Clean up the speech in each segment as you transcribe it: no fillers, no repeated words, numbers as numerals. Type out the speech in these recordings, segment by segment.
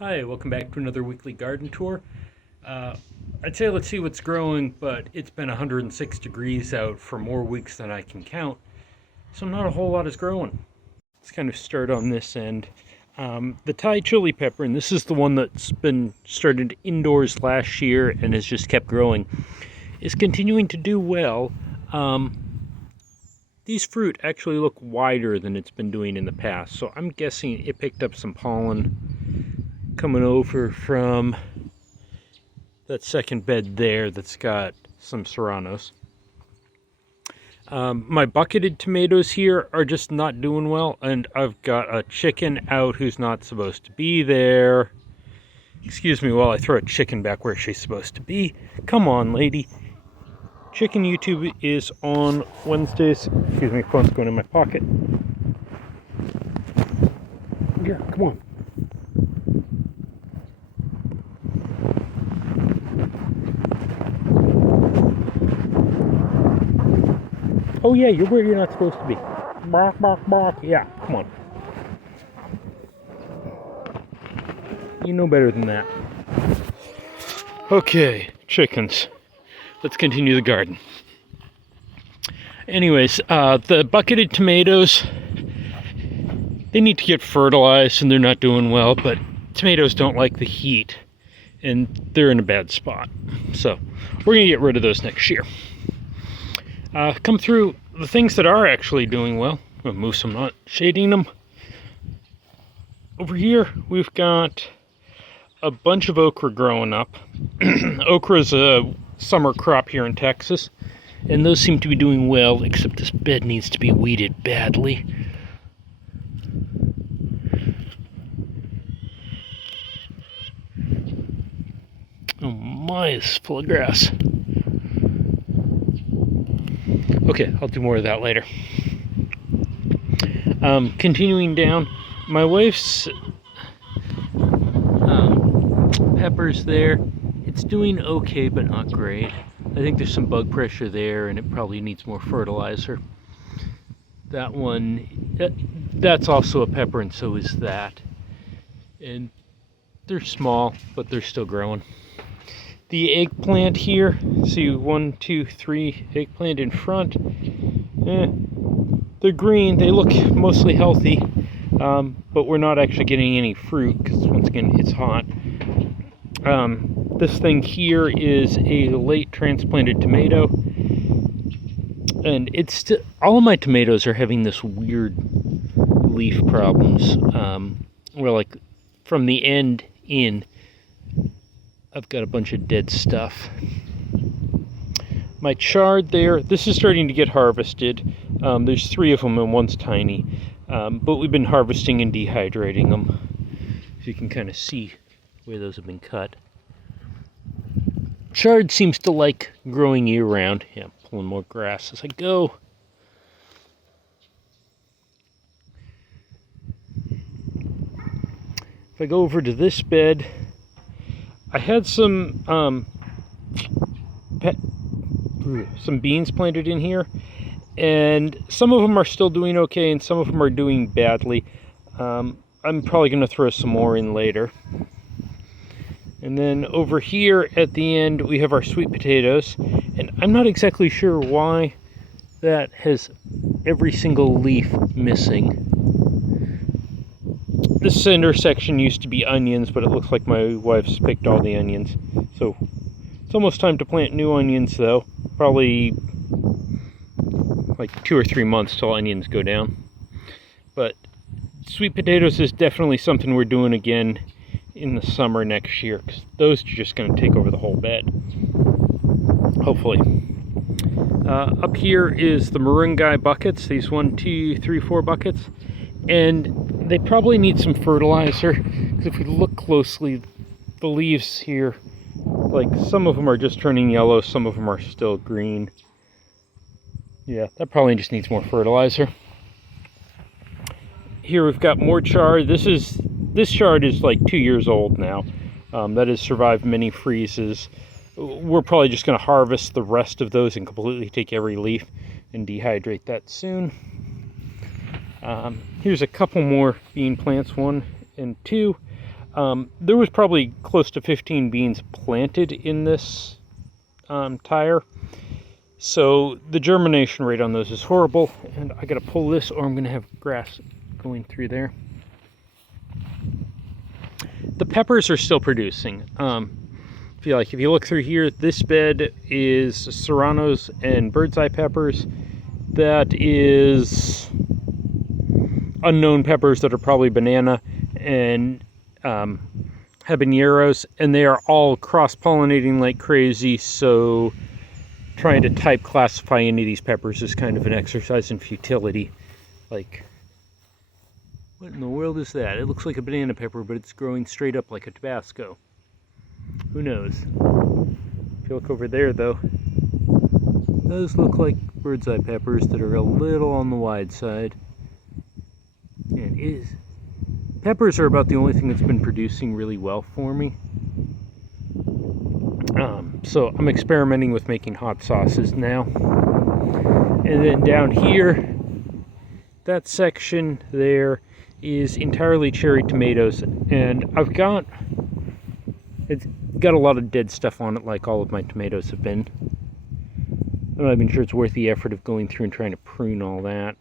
Hi, welcome back to another weekly garden tour. I'd say let's see what's growing, but it's been 106 degrees out for more weeks than I can count, so not a whole lot is growing. Let's kind of start on this end. The Thai chili pepper, and this is the one that's been started indoors last year and has just kept growing, is continuing to do well. These fruit actually look wider than it's been doing in the past, so I'm guessing it picked up some pollen coming over from that second bed there that's got some serranos. My bucketed tomatoes here are just not doing well, and I've got a chicken out who's not supposed to be there. Excuse me while I throw a chicken back where she's supposed to be. Come on, lady. Chicken YouTube is on Wednesdays. Excuse me, phone's going in my pocket. Here, come on. Oh yeah, you're where you're not supposed to be. Bark, bark, bark. Yeah, come on. You know better than that. Okay, chickens. Let's continue the garden. Anyways, the bucketed tomatoes, they need to get fertilized and they're not doing well, but tomatoes don't like the heat and they're in a bad spot. So we're gonna get rid of those next year. Come through the things that are actually doing well. I'm gonna move some, not shading them. Over here, we've got a bunch of okra growing up. Okra is a summer crop here in Texas, and those seem to be doing well, except this bed needs to be weeded badly. Oh my, it's full of grass. Okay, I'll do more of that later. Continuing down, my wife's peppers there, it's doing okay but not great. I think there's some bug pressure there and it probably needs more fertilizer. That one, that's also a pepper and so is that. And they're small, but they're still growing. The eggplant here, see 1, 2, 3 eggplant in front. They're green, they look mostly healthy, but we're not actually getting any fruit because once again it's hot. This thing here is a late transplanted tomato, and it's still, all of my tomatoes are having this weird leaf problems, where like from the end in I've got a bunch of dead stuff. My chard there, this is starting to get harvested. There's 3 of them and one's tiny, but we've been harvesting and dehydrating them. So you can kind of see where those have been cut. Chard seems to like growing year round. Yeah, I'm pulling more grass as I go. If I go over to this bed, I had some beans planted in here, and some of them are still doing okay and some of them are doing badly. I'm probably going to throw some more in later. And then over here at the end we have our sweet potatoes, and I'm not exactly sure why that has every single leaf missing. This center section used to be onions, but it looks like my wife's picked all the onions. So it's almost time to plant new onions though. Probably like 2 or 3 months till onions go down. But sweet potatoes is definitely something we're doing again in the summer next year, because those are just going to take over the whole bed, hopefully. Up here is the Moringai buckets, these 1, 2, 3, 4 buckets, and they probably need some fertilizer, because if we look closely, the leaves here, like some of them are just turning yellow, some of them are still green. Yeah, that probably just needs more fertilizer. Here we've got more chard. This chard is like 2 years old now. That has survived many freezes. We're probably just going to harvest the rest of those and completely take every leaf and dehydrate that soon. Here's a couple more bean plants, 1 and 2. There was probably close to 15 beans planted in this tire. So the germination rate on those is horrible, and I gotta pull this or I'm gonna have grass going through there. The peppers are still producing. If you look through here, this bed is serranos and bird's eye peppers. That is unknown peppers that are probably banana and habaneros, and they are all cross-pollinating like crazy, so trying to type classify any of these peppers is kind of an exercise in futility. Like, what in the world is that? It looks like a banana pepper, but it's growing straight up like a Tabasco. Who knows? If you look over there, though, those look like bird's eye peppers that are a little on the wide side. And peppers are about the only thing that's been producing really well for me. So I'm experimenting with making hot sauces now. And then down here, that section there is entirely cherry tomatoes, and it's got a lot of dead stuff on it, like all of my tomatoes have been. I'm not even sure it's worth the effort of going through and trying to prune all that.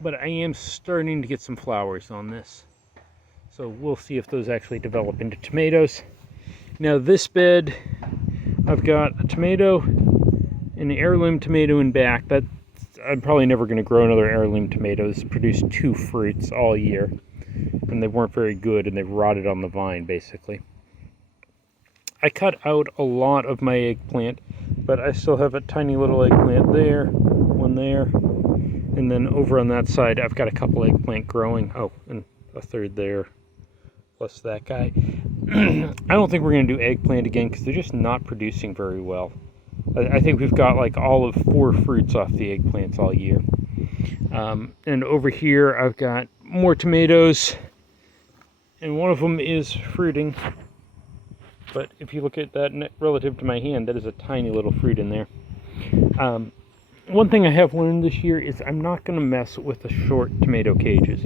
But I am starting to get some flowers on this, so we'll see if those actually develop into tomatoes. Now this bed, I've got a tomato, an heirloom tomato in back. I'm probably never going to grow another heirloom tomato. This produced 2 fruits all year, and they weren't very good, and they rotted on the vine, basically. I cut out a lot of my eggplant, but I still have a tiny little eggplant there, one there, and then over on that side, I've got a couple eggplant growing. Oh, and a third there, plus that guy. I don't think we're going to do eggplant again, because they're just not producing very well. I think we've got like all of 4 fruits off the eggplants all year. And over here I've got more tomatoes, and one of them is fruiting. But if you look at that relative to my hand, that is a tiny little fruit in there. One thing I have learned this year is I'm not going to mess with the short tomato cages.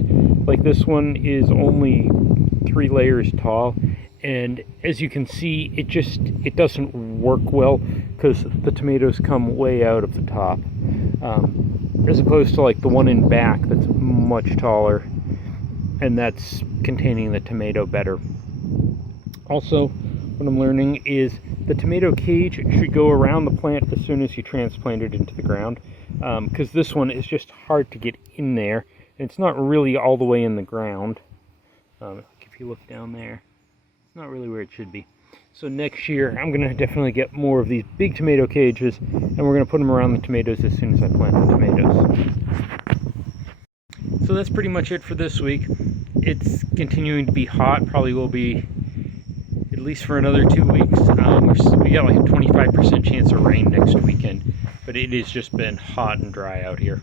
Like this one is only 3 layers tall, and as you can see, it doesn't work well because the tomatoes come way out of the top, as opposed to like the one in back that's much taller, and that's containing the tomato better. Also, what I'm learning is the tomato cage should go around the plant as soon as you transplant it into the ground, because this one is just hard to get in there, and it's not really all the way in the ground. If you look down there, it's not really where it should be. So next year I'm going to definitely get more of these big tomato cages, and we're going to put them around the tomatoes as soon as I plant the tomatoes. So that's pretty much it for this week. It's continuing to be hot, probably will be at least for another 2 weeks. We got like a 25% chance of rain next weekend, but it has just been hot and dry out here.